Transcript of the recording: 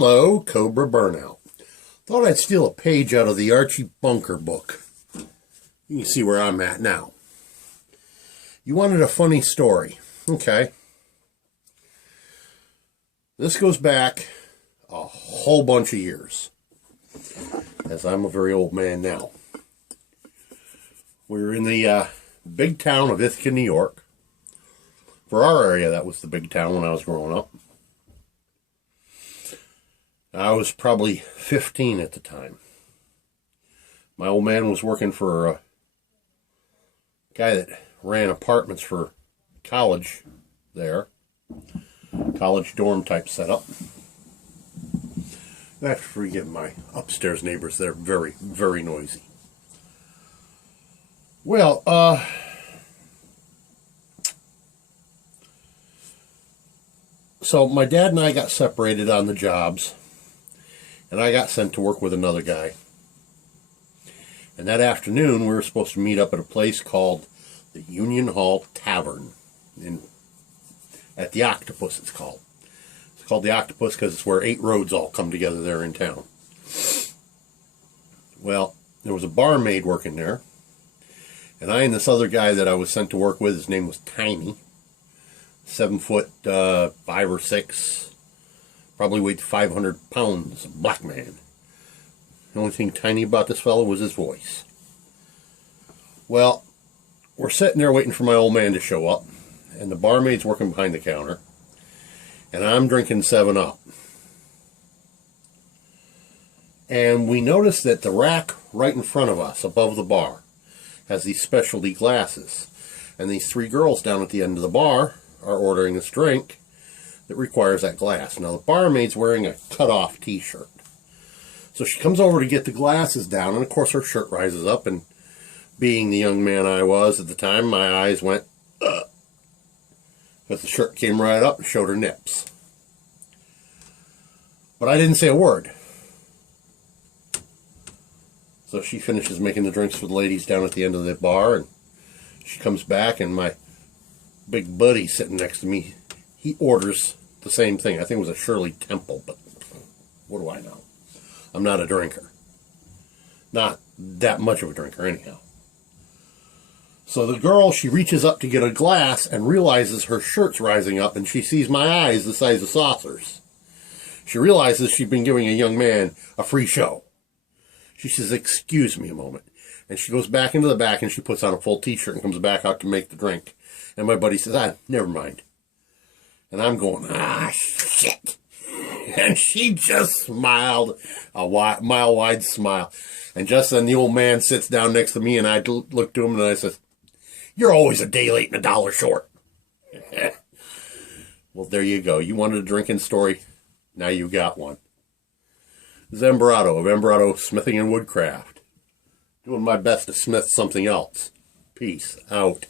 Hello, Cobra Burnout. Thought I'd steal a page out of the Archie Bunker book. You can see where I'm at now. You wanted a funny story. Okay. This goes back a whole bunch of years, as I'm a very old man now. We were in the big town of Ithaca, New York. For our area, that was the big town when I was growing up. I was probably 15 at the time. My old man was working for a guy that ran apartments for college there. College dorm type setup. I have to forgive my upstairs neighbors. They're very, very noisy. Well, so my dad and I got separated on the jobs. And I got sent to work with another guy. And that afternoon, we were supposed to meet up at a place called the Union Hall Tavern. At the Octopus, it's called. It's called the Octopus because it's where 8 roads all come together there in town. Well, there was a barmaid working there. And I and this other guy that I was sent to work with, his name was Tiny. 7 foot, 5 or 6. Probably weighed 500 pounds, a black man. The only thing tiny about this fellow was his voice. Well, we're sitting there waiting for my old man to show up, and the barmaid's working behind the counter, and I'm drinking 7-Up. And we noticed that the rack right in front of us, above the bar, has these specialty glasses. And these 3 girls down at the end of the bar are ordering this drink that requires that glass. Now, the barmaid's wearing a cut-off t-shirt. So she comes over to get the glasses down, and of course her shirt rises up, and being the young man I was at the time, my eyes went, ugh. Because the shirt came right up and showed her nips. But I didn't say a word. So she finishes making the drinks for the ladies down at the end of the bar, and she comes back, and my big buddy sitting next to me, he orders the same thing. I think it was a Shirley Temple, but what do I know? I'm not a drinker. Not that much of a drinker, anyhow. So the girl, she reaches up to get a glass and realizes her shirt's rising up, and she sees my eyes the size of saucers. She realizes she's been giving a young man a free show. She says, "Excuse me a moment." And she goes back into the back, and she puts on a full t-shirt and comes back out to make the drink. And my buddy says, never mind. And I'm going, shit. And she just smiled, a mile-wide smile. And just then the old man sits down next to me, and I look to him, and I said, "You're always a day late and a dollar short." Well, there you go. You wanted a drinking story. Now you got one. Zembrato of Embrato Smithing and Woodcraft. Doing my best to smith something else. Peace out.